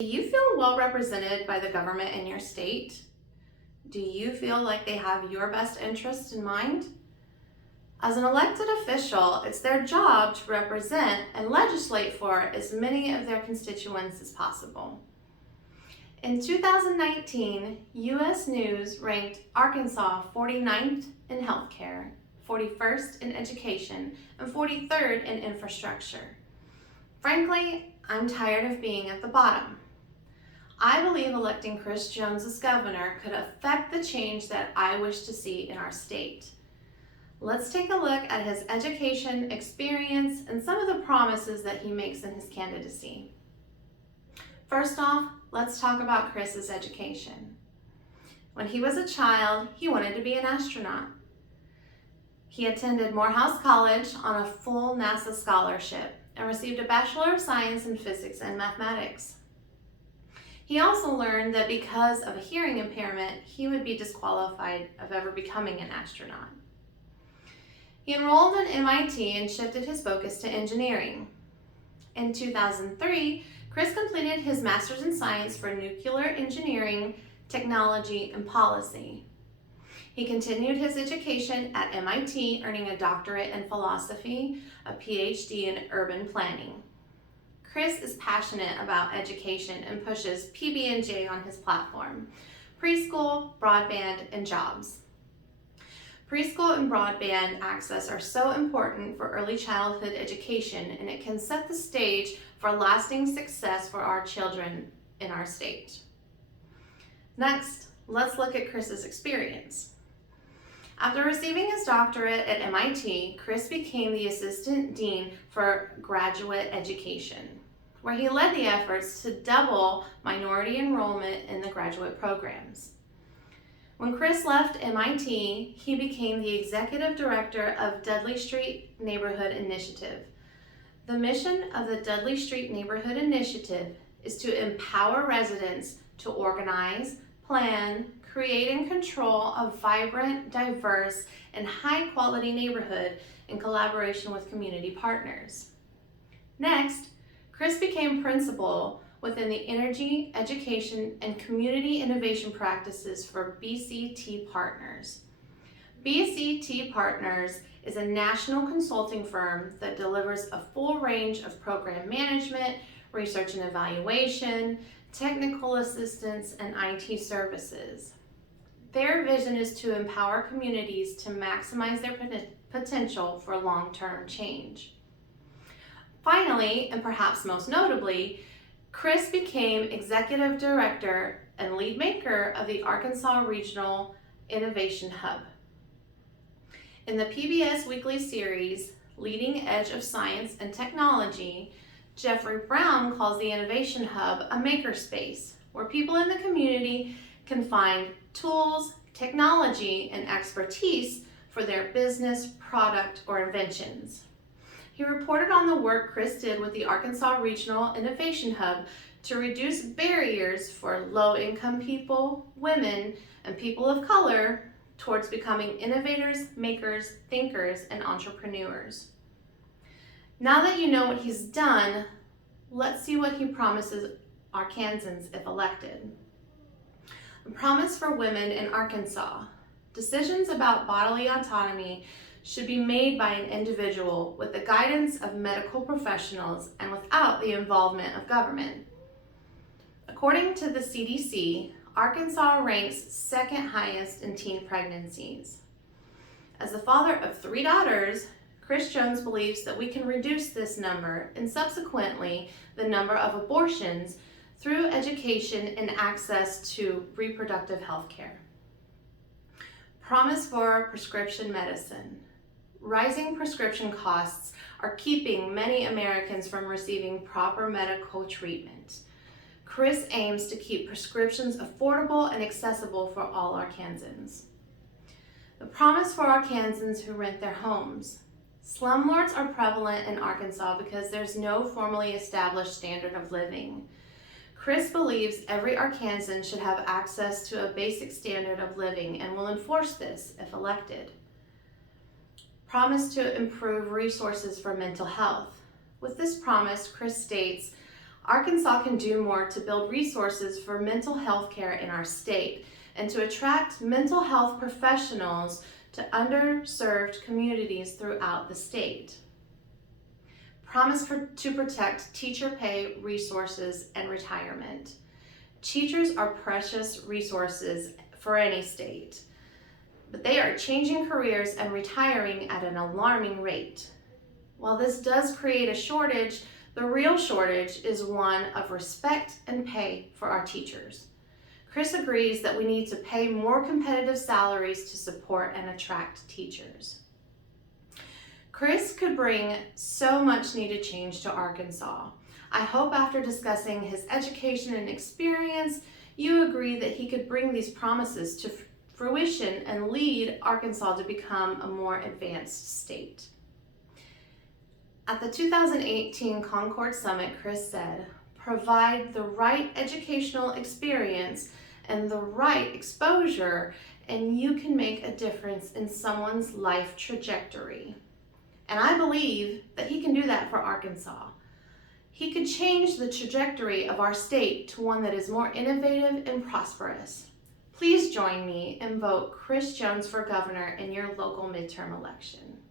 Do you feel well represented by the government in your state? Do you feel like they have your best interest in mind? As an elected official, it's their job to represent and legislate for as many of their constituents as possible. In 2019, U.S. News ranked Arkansas 49th in healthcare, 41st in education, and 43rd in infrastructure. Frankly, I'm tired of being at the bottom. I believe electing Chris Jones as governor could affect the change that I wish to see in our state. Let's take a look at his education, experience, and some of the promises that he makes in his candidacy. First off, let's talk about Chris's education. When he was a child, he wanted to be an astronaut. He attended Morehouse College on a full NASA scholarship and received a Bachelor of Science in Physics and Mathematics. He also learned that because of a hearing impairment, he would be disqualified of ever becoming an astronaut. He enrolled in MIT and shifted his focus to engineering. In 2003, Chris completed his Master's in Science for Nuclear Engineering, Technology, and Policy. He continued his education at MIT, earning a doctorate in philosophy, a PhD in urban planning. Chris is passionate about education and pushes PB&J on his platform: preschool, broadband, and jobs. Preschool and broadband access are so important for early childhood education, and it can set the stage for lasting success for our children in our state. Next, let's look at Chris's experience. After receiving his doctorate at MIT, Chris became the Assistant Dean for Graduate Education, where he led the efforts to double minority enrollment in the graduate programs. When Chris left MIT, he became the Executive Director of Dudley Street Neighborhood Initiative. The mission of the Dudley Street Neighborhood Initiative is to empower residents to organize, plan, create, and control a vibrant, diverse, and high-quality neighborhood in collaboration with community partners. Next, Chris became principal within the Energy, Education, and Community Innovation Practices for BCT Partners. BCT Partners is a national consulting firm that delivers a full range of program management, research and evaluation, technical assistance, and IT services. Their vision is to empower communities to maximize their potential for long-term change. Finally, and perhaps most notably, Chris became Executive Director and lead maker of the Arkansas Regional Innovation Hub. In the PBS weekly series, Leading Edge of Science and Technology, Jeffrey Brown calls the Innovation Hub a makerspace where people in the community can find tools, technology, and expertise for their business, product, or inventions. He reported on the work Chris did with the Arkansas Regional Innovation Hub to reduce barriers for low-income people, women, and people of color towards becoming innovators, makers, thinkers, and entrepreneurs. Now that you know what he's done, let's see what he promises Arkansans if elected. A promise for women in Arkansas: decisions about bodily autonomy should be made by an individual with the guidance of medical professionals and without the involvement of government. According to the CDC, Arkansas ranks second highest in teen pregnancies. As the father of 3 daughters, Chris Jones believes that we can reduce this number and subsequently the number of abortions through education and access to reproductive health care. Promise for prescription medicine. Rising prescription costs are keeping many Americans from receiving proper medical treatment. Chris aims to keep prescriptions affordable and accessible for all Arkansans. The promise for Arkansans who rent their homes. Slumlords are prevalent in Arkansas because there's no formally established standard of living. Chris believes every Arkansan should have access to a basic standard of living and will enforce this if elected. Promise to improve resources for mental health. With this promise, Chris states, Arkansas can do more to build resources for mental health care in our state and to attract mental health professionals to underserved communities throughout the state. Promise to protect teacher pay, resources, and retirement. Teachers are precious resources for any state, but they are changing careers and retiring at an alarming rate. While this does create a shortage, the real shortage is one of respect and pay for our teachers. Chris agrees that we need to pay more competitive salaries to support and attract teachers. Chris could bring so much needed change to Arkansas. I hope after discussing his education and experience, you agree that he could bring these promises to fruition and lead Arkansas to become a more advanced state. At the 2018 Concord Summit, Chris said, "Provide the right educational experience and the right exposure, and you can make a difference in someone's life trajectory." And I believe that he can do that for Arkansas. He could change the trajectory of our state to one that is more innovative and prosperous. Please join me and vote Chris Jones for governor in your local midterm election.